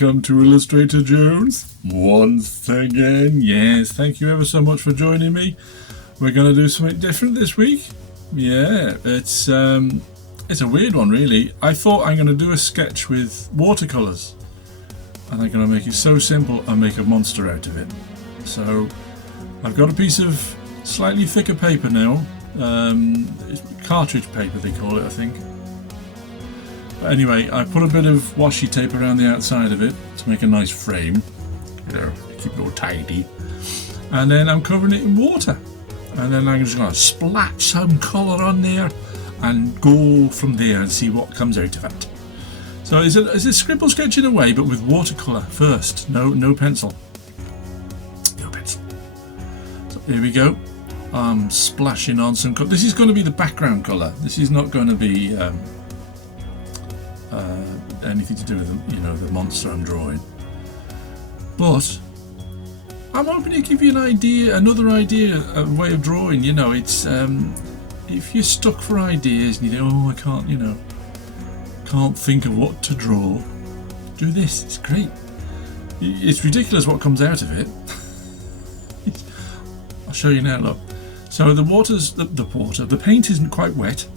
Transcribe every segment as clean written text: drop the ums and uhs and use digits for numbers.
welcome to Illustrator Jones once again. Yes, thank you ever so much for joining me. We're going to do something different this week. Yeah, it's a weird one really. I thought I'm going to do a sketch with watercolours and I'm going to make it so simple and make a monster out of it. So I've got a piece of slightly thicker paper now. It's cartridge paper they call it, I think. But anyway, I put a bit of washi tape around the outside of it to make a nice frame, you know, keep it all tidy. And then I'm covering it in water. And then I'm just going to splat some colour on there and go from there and see what comes out of it. So it's a scribble sketch in a way, but with watercolour first. No pencil. No pencil. So here we go. I'm splashing on some colour. This is going to be the background colour. This is not going to be anything to do with the monster I'm drawing. But I'm hoping to give you another idea, a way of drawing. You know, it's if you're stuck for ideas and you think, oh, I can't think of what to draw, do this. It's great. It's ridiculous what comes out of it. I'll show you now. Look. So the paint isn't quite wet.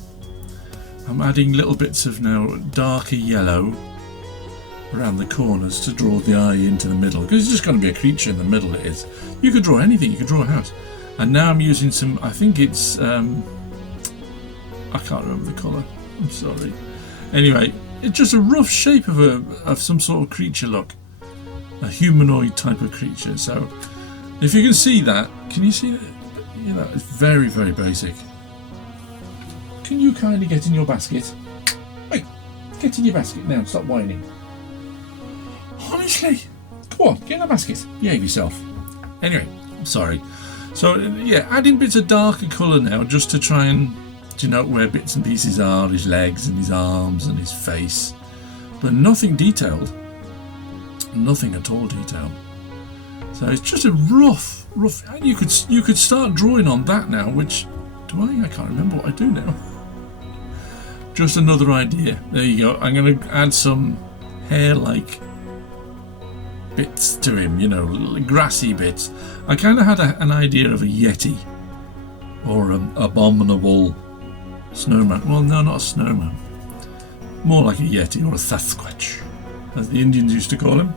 I'm adding little bits of now darker yellow around the corners to draw the eye into the middle, because it's just going to be a creature in the middle. It is. You could draw anything. You could draw a house. And now I'm using some, I think it's I can't remember the colour, I'm sorry. Anyway, it's just a rough shape of some sort of creature. Look, a humanoid type of creature. So if you can see that, can you see that? You know, it's very, very basic. Can you kindly get in your basket? Wait, get in your basket now, stop whining. Honestly, come on, get in the basket, behave yourself. Anyway, I'm sorry. So yeah, adding bits of darker colour now just to try and denote where bits and pieces are, his legs and his arms and his face. But nothing detailed. Nothing at all detailed. So it's just a rough, and you could start drawing on that now, which I can't remember what I do now. Just another idea. There you go. I'm going to add some hair-like bits to him, you know, grassy bits. I kind of had an idea of a yeti or an abominable snowman. Well, no, not a snowman. More like a yeti or a Sasquatch, as the Indians used to call him.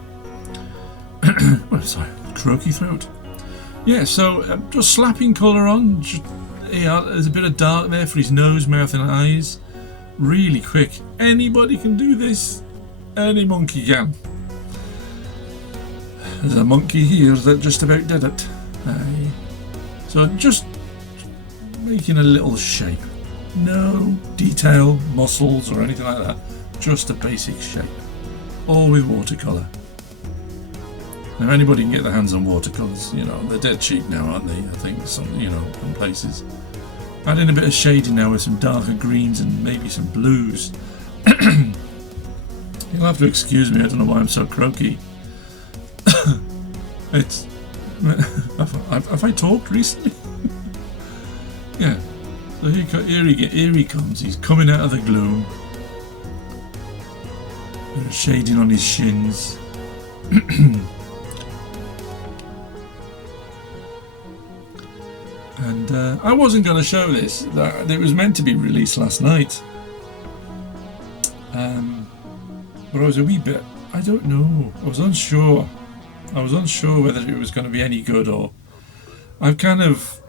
Well, sorry, croaky throat. Yeah, so just slapping colour on. Yeah, there's a bit of dark there for his nose, mouth and eyes. Really quick. Anybody can do this. Any monkey can. There's a monkey here that just about did it. Aye. So just making a little shape. No detail, muscles or anything like that. Just a basic shape. All with watercolour. Now anybody can get their hands on watercolours, you know, they're dead cheap now, aren't they? I think some, you know, in places. Add in a bit of shading now with some darker greens and maybe some blues. You'll have to excuse me, I don't know why I'm so croaky. It's have I talked recently? Yeah. So here he comes. He's coming out of the gloom. There's shading on his shins. And I wasn't going to show this. It was meant to be released last night. But I was a wee bit, I don't know, I was unsure. I was unsure whether it was going to be any good, or I've kind of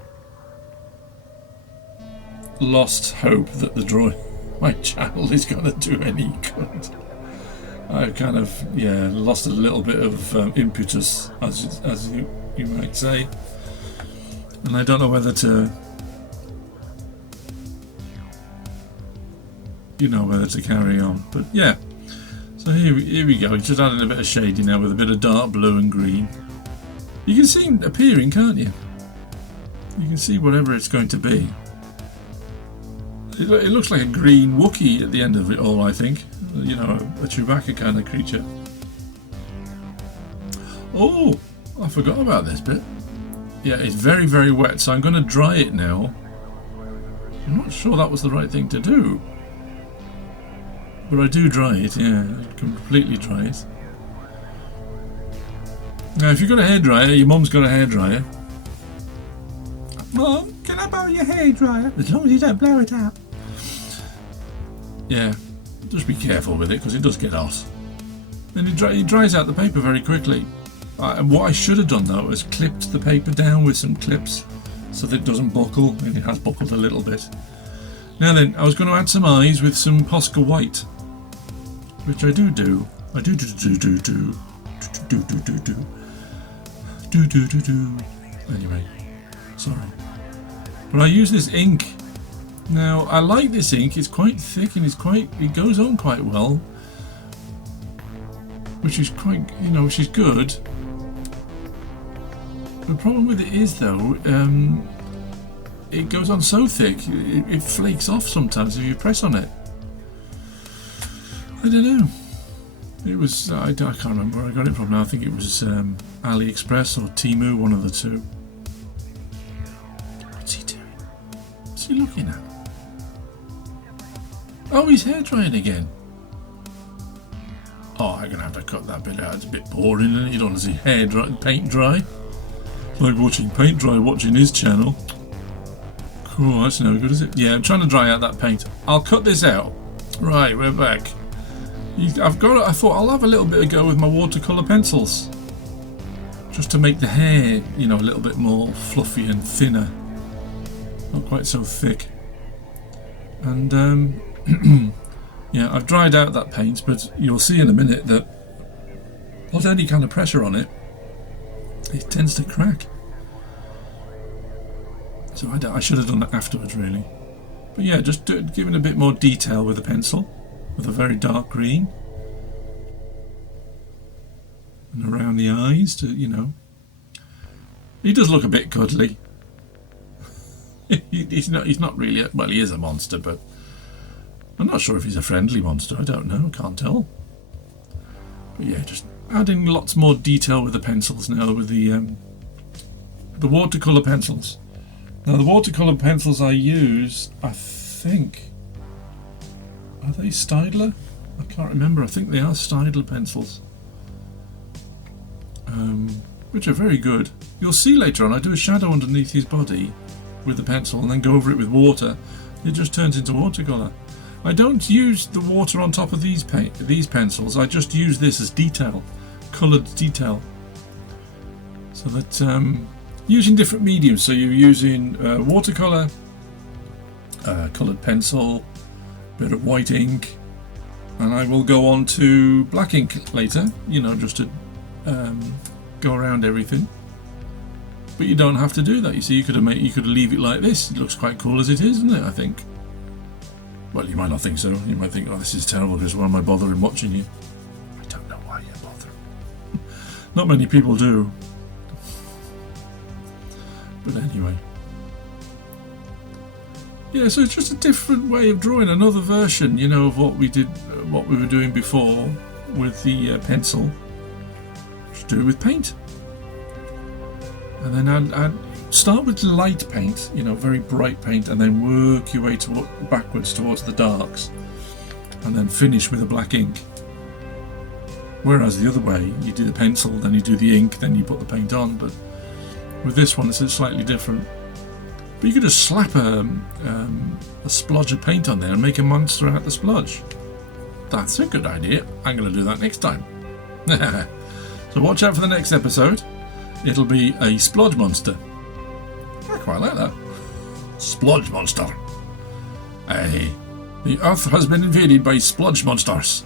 lost hope that my channel is going to do any good. I've kind of, lost a little bit of impetus, as you might say. And I don't know whether to, carry on. But yeah, so here we go. Just adding a bit of shading now with a bit of dark blue and green. You can see him appearing, can't you? You can see whatever it's going to be. It looks like a green Wookiee at the end of it all, I think. You know, a Chewbacca kind of creature. Oh, I forgot about this bit. Yeah, it's very, very wet, so I'm going to dry it now. I'm not sure that was the right thing to do. But I do dry it, yeah, completely dry it. Now, if you've got a hairdryer, your mum's got a hairdryer. Mum, can I borrow your hairdryer? As long as you don't blow it out. Yeah, just be careful with it because it does get hot. And it dries out the paper very quickly. What I should have done though is clipped the paper down with some clips so that it doesn't buckle, and it has buckled a little bit. Now then, I was going to add some eyes with some Posca white, which I do. I do. Anyway, sorry. But I use this ink. Now I like this ink. It's quite thick and it goes on quite well, which is which is good. The problem with it is though, it goes on so thick it flakes off sometimes if you press on it. I don't know. It was I can't remember where I got it from now. I think it was AliExpress or Temu, one of the two. What's he doing? What's he looking at? Oh, he's hair drying again. Oh, I'm gonna have to cut that bit out. It's a bit boring, isn't it? You don't want to see paint dry. It's like watching paint dry, watching his channel. Cool, that's no good, is it? Yeah, I'm trying to dry out that paint. I'll cut this out. Right, we're back. I thought I'll have a little bit of go with my watercolour pencils, just to make the hair, a little bit more fluffy and thinner, not quite so thick. And yeah, I've dried out that paint, but you'll see in a minute that put any kind of pressure on it, it tends to crack. So I should have done that afterwards, really. But yeah, just giving a bit more detail with the pencil, with a very dark green, and around the eyes to, he does look a bit cuddly. he's not really, well, he is a monster, but I'm not sure if he's a friendly monster. I don't know, can't tell. But yeah, just adding lots more detail with the pencils now, with the watercolour pencils. Now the watercolour pencils I use, I think, are they Staedtler? I can't remember. I think they are Staedtler pencils, which are very good. You'll see later on I do a shadow underneath his body with the pencil and then go over it with water. It just turns into watercolour. I don't use the water on top of these pencils. I just use this as detail, coloured detail. So that using different mediums. So you're using watercolour, coloured pencil, bit of white ink, and I will go on to black ink later, just to go around everything. But you don't have to do that. You see, you could leave it like this. It looks quite cool as it is, isn't it? I think. Well, you might not think so. You might think, oh, this is terrible, because why am I bothering watching you? I don't know why you're bothering. Not many people do. But anyway. Yeah, so it's just a different way of drawing, another version, of what we were doing before with the pencil. Just do it with paint. And then I'd start with light paint, very bright paint, and then work your way backwards towards the darks, and then finish with a black ink. Whereas the other way, you do the pencil, then you do the ink, then you put the paint on. But with this one, it's slightly different. But you could just slap a splodge of paint on there and make a monster out the splodge. That's a good idea. I'm going to do that next time. So watch out for the next episode. It'll be a splodge monster. I quite like that. Splodge monster. Hey, the Earth has been invaded by splodge monsters.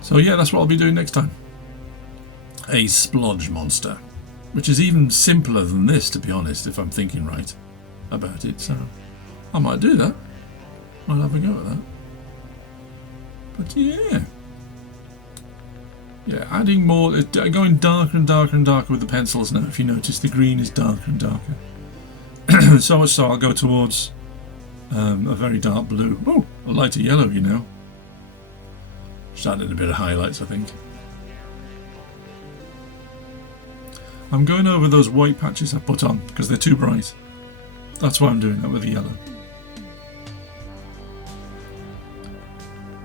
So yeah, that's what I'll be doing next time. A splodge monster. Which is even simpler than this, to be honest, if I'm thinking right about it. So I might do that. Might have a go at that. But yeah. Yeah, adding more, going darker and darker and darker with the pencils now. If you notice, the green is darker and darker. So much so I'll go towards a very dark blue. Oh, a lighter yellow, Just adding a bit of highlights, I think. I'm going over those white patches I put on because they're too bright. That's why I'm doing that with the yellow.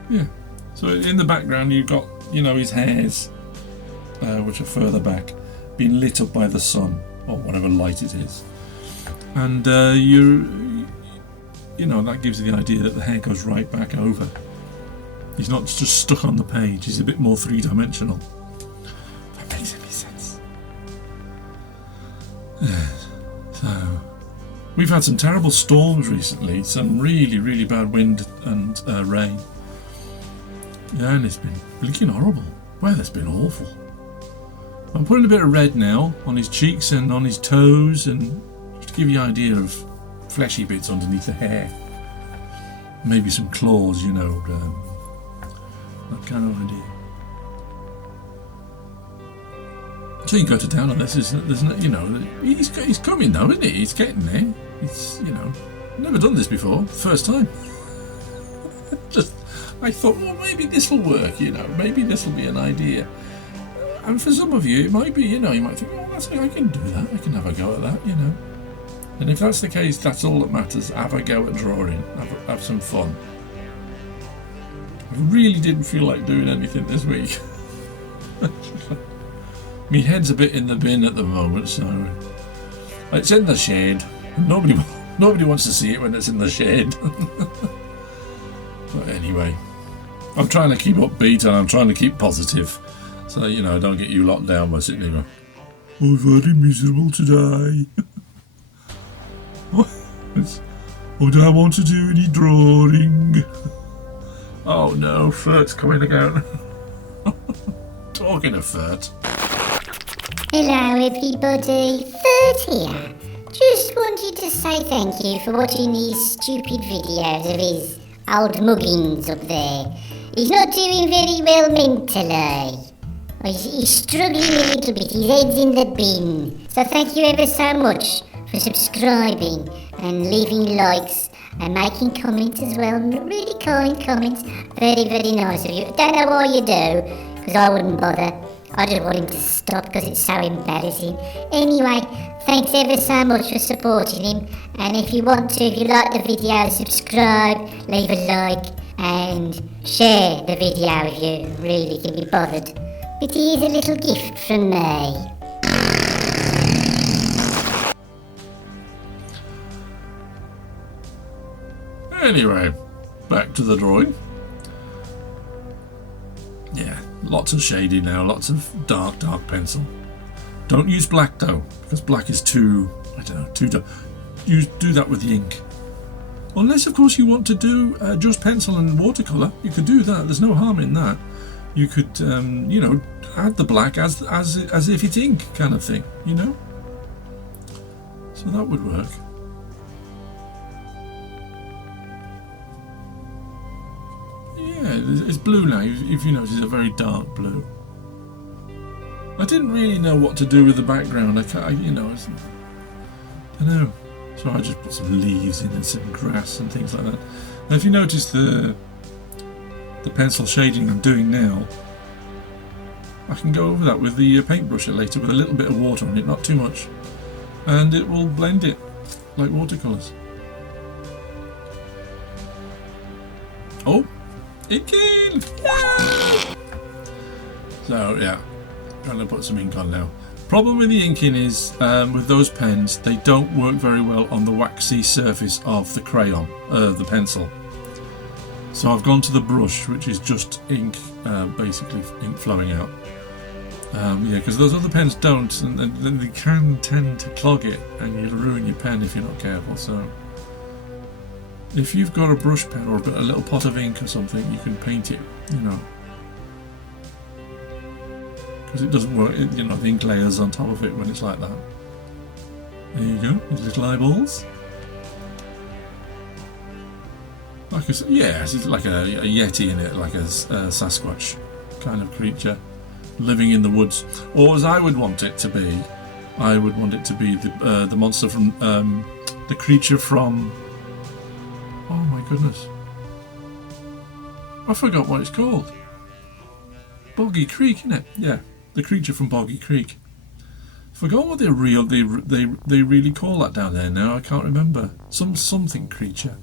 Yeah. So in the background you've got, his hairs, which are further back. being lit up by the sun or whatever light it is, and you know, that gives you the idea that the hair goes right back over. He's not just stuck on the page, he's a bit more three-dimensional. That makes any sense. Yes. So, we've had some terrible storms recently, some really, really bad wind and rain. Yeah, and it's been blinking horrible. Weather's been awful. I'm putting a bit of red now on his cheeks and on his toes, and just to give you an idea of fleshy bits underneath the hair. Maybe some claws, you know, that kind of idea. So you can go to town on this, isn't it? You know, he's coming though, isn't he? He's getting there. It's, you know, never done this before, first time. Just, I thought, well, maybe this will work, you know, maybe this will be an idea. And for some of you, it might be, you know, you might think, oh, I can do that, I can have a go at that, you know. And if that's the case, that's all that matters. Have a go at drawing, have some fun. I really didn't feel like doing anything this week. My head's a bit in the bin at the moment, so it's in the shade. Nobody wants to see it when it's in the shade. But anyway, I'm trying to keep upbeat and I'm trying to keep positive, so you know, I don't get you locked down by sitting there going, "Oh, very miserable today." Oh, do I want to do any drawing? Oh no, Fert's coming again. Talking of Fert. Hello everybody, Fert here. Just wanted to say thank you for watching these stupid videos of his old muggins up there. He's not doing very well mentally. He's struggling a little bit, his head's in the bin. So thank you ever so much for subscribing and leaving likes and making comments as well. Really kind comments. Very, very nice of you. Don't know why you do, because I wouldn't bother. I just want him to stop because it's so embarrassing. Anyway, thanks ever so much for supporting him. And if you want to, if you like the video, subscribe, leave a like and share the video if you really can be bothered. But here's a little gift from me. Anyway, back to the drawing. Yeah, lots of shading now, lots of dark pencil. Don't use black though, because black is too, I don't know, too dark. You do that with the ink. Unless, of course, you want to do just pencil and watercolour, you could do that. There's no harm in that. You could, you know, add the black as if it's ink kind of thing, you know. So that would work. Yeah, it's blue now. If you notice, it's a very dark blue. I didn't really know what to do with the background. You know, I don't know. So I just put some leaves in and some grass and things like that. Now, if you notice the pencil shading I'm doing now, I can go over that with the paintbrush later with a little bit of water on it, not too much, and it will blend it like watercolours. Oh, inking! Yeah! So yeah, trying to put some ink on now. Problem with the inking is with those pens, they don't work very well on the waxy surface of the crayon, the pencil. So I've gone to the brush, which is just ink, basically ink flowing out. Yeah, because those other pens don't, and then they can tend to clog it, and you'll ruin your pen if you're not careful. So if you've got a brush pen or a little pot of ink or something, you can paint it, you know. Because it doesn't work, you know, the ink layers on top of it when it's like that. There you go, his little eyeballs. Like a, yeah, it's like a yeti in it, like a Sasquatch kind of creature living in the woods. Or as I would want it to be, I would want it to be the monster from, the creature from, oh my goodness, I forgot what it's called. Boggy Creek, isn't it? Yeah. The creature from Boggy Creek. Forgot what they really call that down there now. I can't remember. Something creature.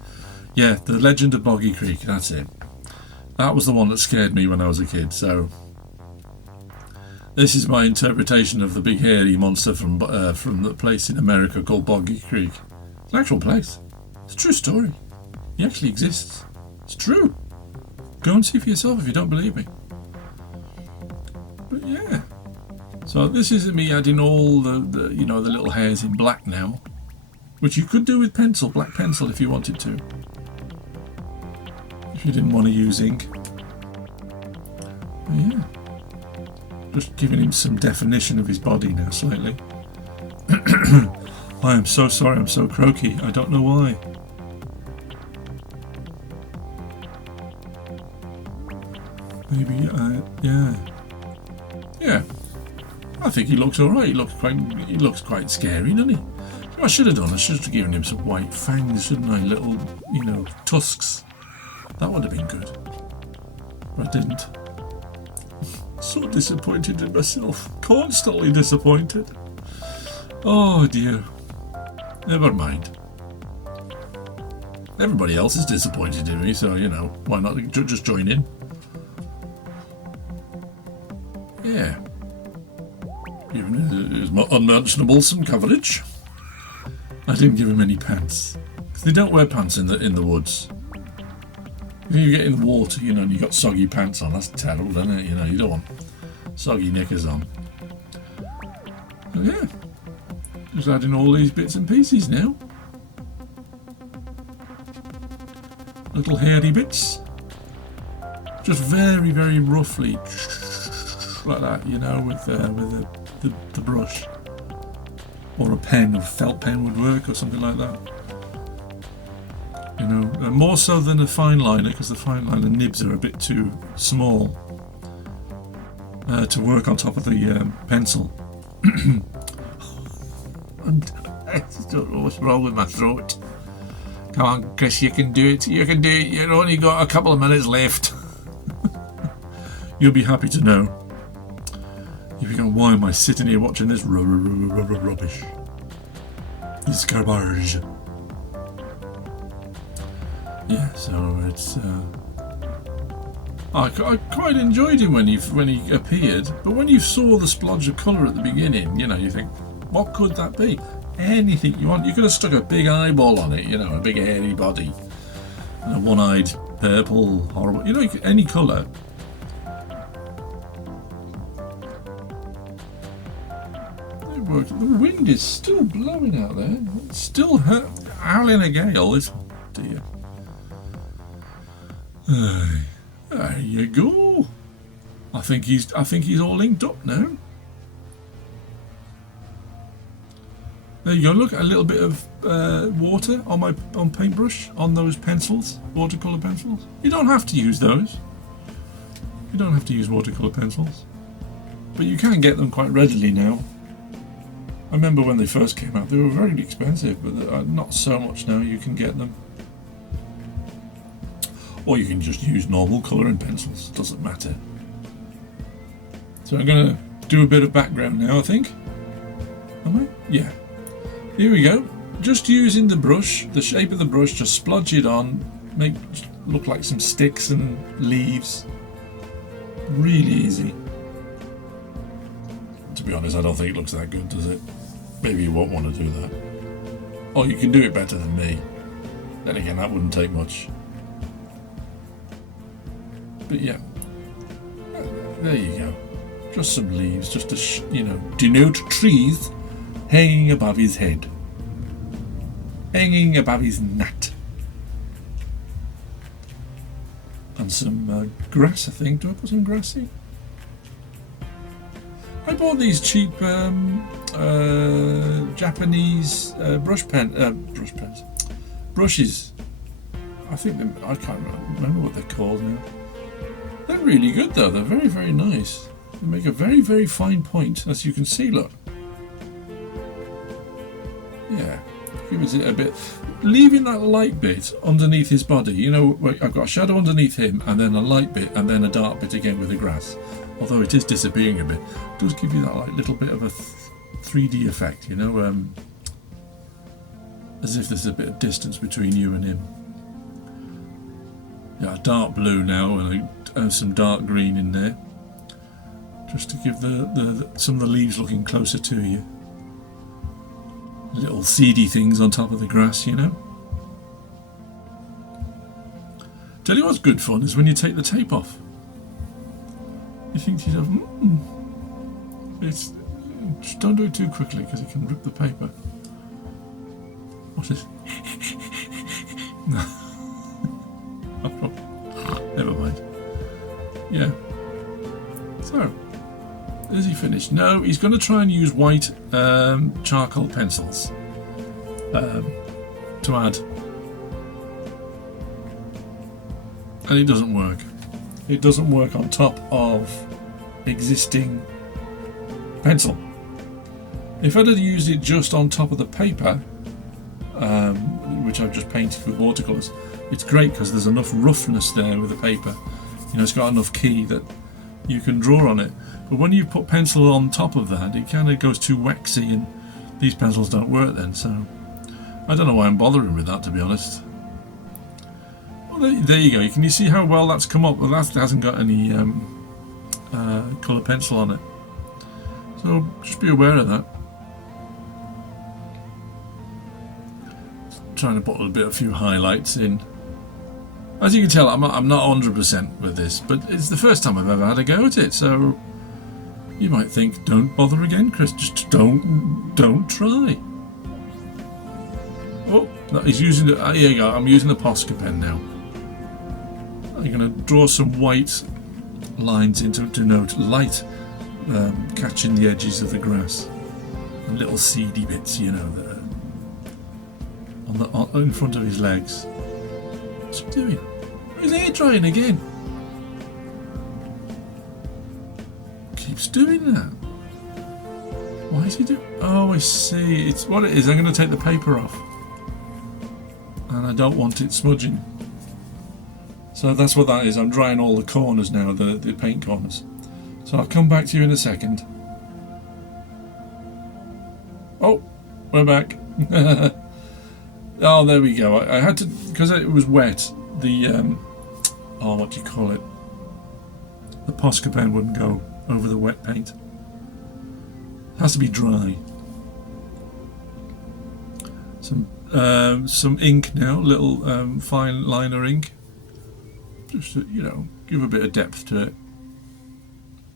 Yeah, the Legend of Boggy Creek. That's it. That was the one that scared me when I was a kid. So This is my interpretation of the big hairy monster from the place in America called Boggy Creek. It's an actual place. It's a true story. He actually exists. It's true. Go and see for yourself if you don't believe me. But yeah. So this is me adding all the little hairs in black now, which you could do with pencil, black pencil, if you wanted to. If you didn't want to use ink. But yeah. Just giving him some definition of his body now, slightly. I am so sorry, I'm so croaky. I don't know why. Maybe, yeah. Yeah. I think he looks alright. He looks quite scary, doesn't he? What I should have done, I should have given him some white fangs, shouldn't I? Little, tusks. That would have been good. But I didn't. So disappointed in myself. Constantly disappointed. Oh dear. Never mind. Everybody else is disappointed in me, so, why not just join in? Yeah. Giving his unmentionable some coverage. I didn't give him any pants. Because they don't wear pants in the woods. If you get in the water, and you got soggy pants on, that's terrible, isn't it? You don't want soggy knickers on. So yeah. Just adding all these bits and pieces now. Little hairy bits. Just very, very roughly. Like that, with the brush. Or a pen, a felt pen would work, or something like that. More so than a fine liner, because the fine liner nibs are a bit too small to work on top of the pencil. I don't know what's wrong with my throat. Come on, Chris, you can do it. You can do it. You've only got a couple of minutes left. You'll be happy to know. If you go, why am I sitting here watching this rubbish? This garbage. Yeah, so it's. I quite enjoyed him when he appeared, but when you saw the splodge of colour at the beginning, you think, what could that be? Anything you want. You could have stuck a big eyeball on it, a big hairy body, and a one-eyed purple, horrible. Any colour. The wind is still blowing out there. It's still howling a gale. Dear. There you go. I think he's all inked up now. There you go. Look, a little bit of water on paintbrush on those pencils, watercolor pencils. You don't have to use those. You don't have to use watercolor pencils, but you can get them quite readily now. I remember when they first came out, they were very expensive, but not so much now. You can get them. Or you can just use normal colouring pencils, doesn't matter. So I'm going to do a bit of background now, I think. Am I? Yeah. Here we go. Just using the brush, the shape of the brush, just splodge it on, make it look like some sticks and leaves. Really easy. To be honest, I don't think it looks that good, does it? Maybe you won't want to do that. Oh, you can do it better than me. Then again, that wouldn't take much. But yeah, there you go. Just some leaves, just to denote trees hanging above his head, hanging above his nut, and some grass. I think. Do I put some grass in? I bought these cheap Japanese brushes. I think I can't remember what they're called now. They're really good though. They're very, very nice. They make a very, very fine point, as you can see. Look. Yeah, gives it a bit. Leaving that light bit underneath his body. I've got a shadow underneath him, and then a light bit, and then a dark bit again with the grass. Although it is disappearing a bit, it does give you that little bit of a 3D effect, as if there's a bit of distance between you and him. Yeah, dark blue now and some dark green in there. just to give some of the leaves looking closer to you. Little seedy things on top of the grass, you know. Tell you what's good fun is when you take the tape off. You think to yourself, just don't do it too quickly because it can rip the paper. What is? No. Never mind. Yeah. So, is he finished? No, he's going to try and use white charcoal pencils to add. And it doesn't work. It doesn't work on top of existing pencil. If I'd have used it just on top of the paper, which I've just painted with watercolours, it's great because there's enough roughness there with the paper. You know, it's got enough key that you can draw on it. But when you put pencil on top of that, it kind of goes too waxy, and these pencils don't work then. So I don't know why I'm bothering with that, to be honest. Well, there you go. Can you see how well that's come up? Well, that hasn't got any colour pencil on it. So just be aware of that. Trying to put a few highlights in. As you can tell, I'm not 100% with this, but it's the first time I've ever had a go at it. So you might think, don't bother again, Chris. Just don't try. Oh, no, he's using the. Here you go. I'm using the Posca pen now. I'm going to draw some white lines into to denote light catching the edges of the grass and little seedy bits, you know, that are in front of his legs. What's he doing? His hair drying again. Keeps doing that. Why is he doing? Oh, I see. It's what it is. I'm going to take the paper off, and I don't want it smudging. So that's what that is. I'm drying all the corners now, the paint corners. So I'll come back to you in a second. Oh, we're back. Oh, there we go. I had to, because it was wet, the, oh, what do you call it? The Posca pen wouldn't go over the wet paint. It has to be dry. Some ink now, little fine liner ink. Just to, you know, give a bit of depth to it.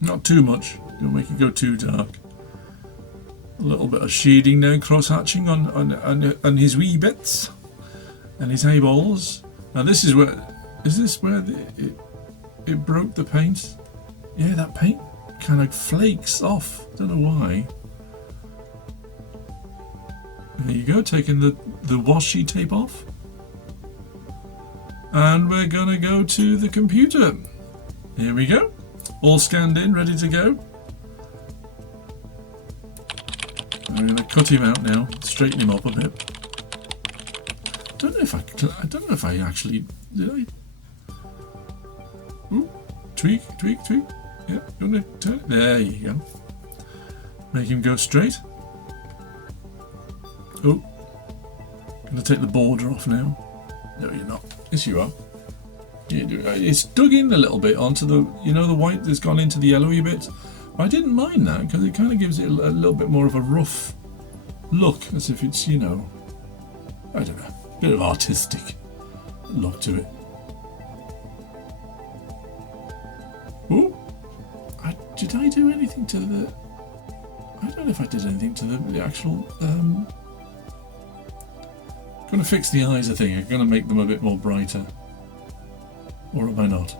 Not too much, don't make it go too dark. A little bit of shading now, cross hatching on his wee bits and his eyeballs. Now this is where, is this where it broke the paint? Yeah, that paint kind of flakes off. Don't know why. There you go, taking the washi tape off. And we're gonna go to the computer. Here we go. All scanned in, ready to go. I'm going to cut him out now, straighten him up a bit. I don't know if I actually did I. Ooh, tweak. Yeah, you want to turn it? There you go. Make him go straight. Oh, going to take the border off now. No, you're not. Yes, you are. It's dug in a little bit onto the, you know, the white that's gone into the yellowy bits. I didn't mind that because it kind of gives it a little bit more of a rough look, as if it's, you know, I don't know, a bit of artistic look to it. Oh, did I do anything to the? I don't know if I did anything to the actual. Going to fix the eyes, I think. I'm going to make them a bit more brighter. Or am I not?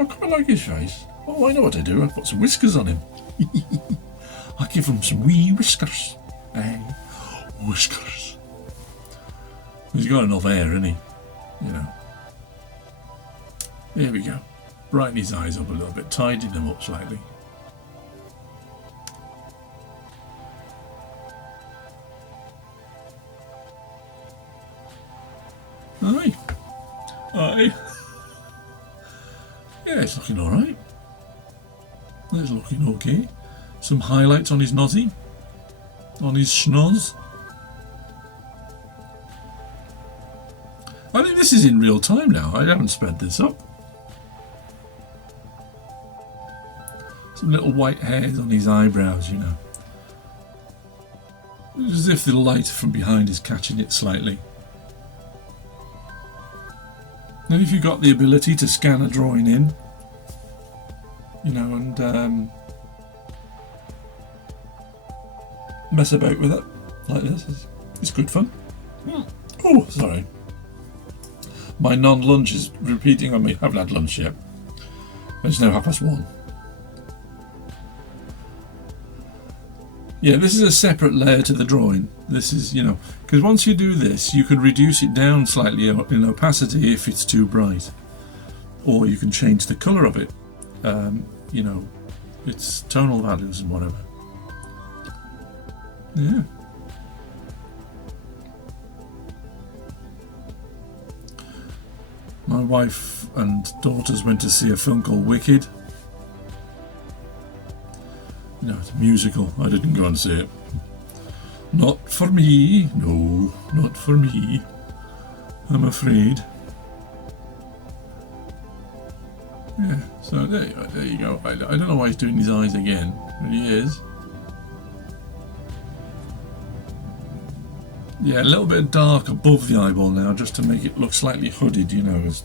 I quite like his face. Oh, I know what I do. I put some whiskers on him. I give him some wee whiskers. Hey, whiskers. He's got enough hair, hasn't he? You know. There we go. Brighten his eyes up a little bit. Tidy them up slightly. Aye. Yeah, it's looking alright. It's looking okay. Some highlights on his nozzy. On his schnoz. I think this is in real time now. I haven't sped this up. some little white hairs on his eyebrows, you know. As if the light from behind is catching it slightly. And if you've got the ability to scan a drawing in, you know, and mess about with it like this, it's good fun. Oh, sorry. My non-lunch is repeating on me. I haven't had lunch yet. It's now 1:30. Yeah, this is a separate layer to the drawing. This is, you know, because once you do this, you can reduce it down slightly in opacity if it's too bright. Or you can change the colour of it. You know, its tonal values and whatever. Yeah. My wife and daughters went to see a film called Wicked. You know, it's a musical. I didn't go and see it. Not for me. No, not for me. I'm afraid. Yeah, so there you go. I don't know why he's doing his eyes again, but he is. Yeah, a little bit dark above the eyeball now, just to make it look slightly hooded, you know, as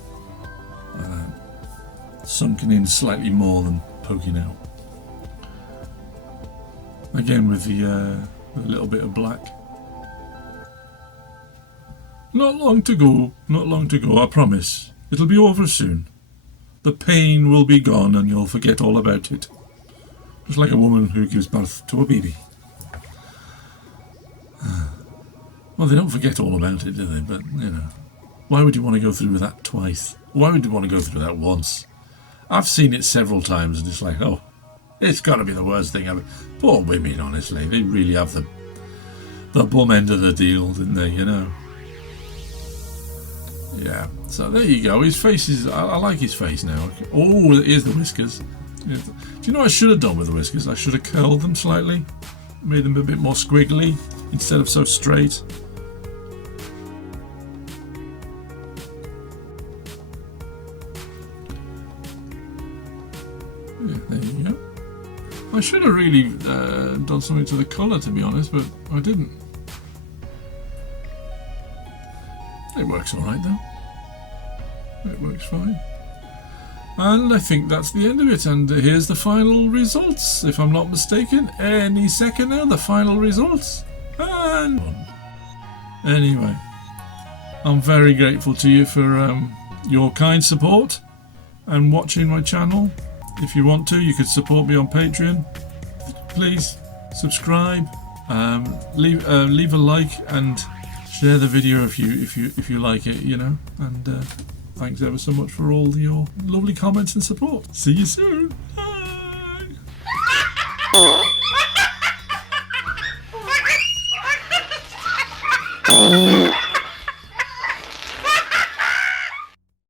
sunken in slightly more than poking out. Again with a little bit of black. Not long to go, not long to go, I promise. It'll be over soon. The pain will be gone and you'll forget all about it. Just like a woman who gives birth to a baby. Well, they don't forget all about it, do they? But, you know, why would you want to go through that twice? Why would you want to go through that once? I've seen it several times and it's like, oh, it's got to be the worst thing ever. Poor women, honestly. They really have the bum end of the deal, didn't they, you know? Yeah, so there you go. His face is... I like his face now. Oh, here's the whiskers. Do you know what I should have done with the whiskers? I should have curled them slightly. Made them a bit more squiggly instead of so straight. Yeah, there you go. I should have really done something to the colour, to be honest, but I didn't. It works alright though. It works fine. And I think that's the end of it, and here's the final results, if I'm not mistaken. Any second now, the final results. And anyway, I'm very grateful to you for your kind support and watching my channel. If you want to, you could support me on Patreon. Please subscribe, leave a like and share the video if you like it, you know. And thanks ever so much for all your lovely comments and support. See you soon.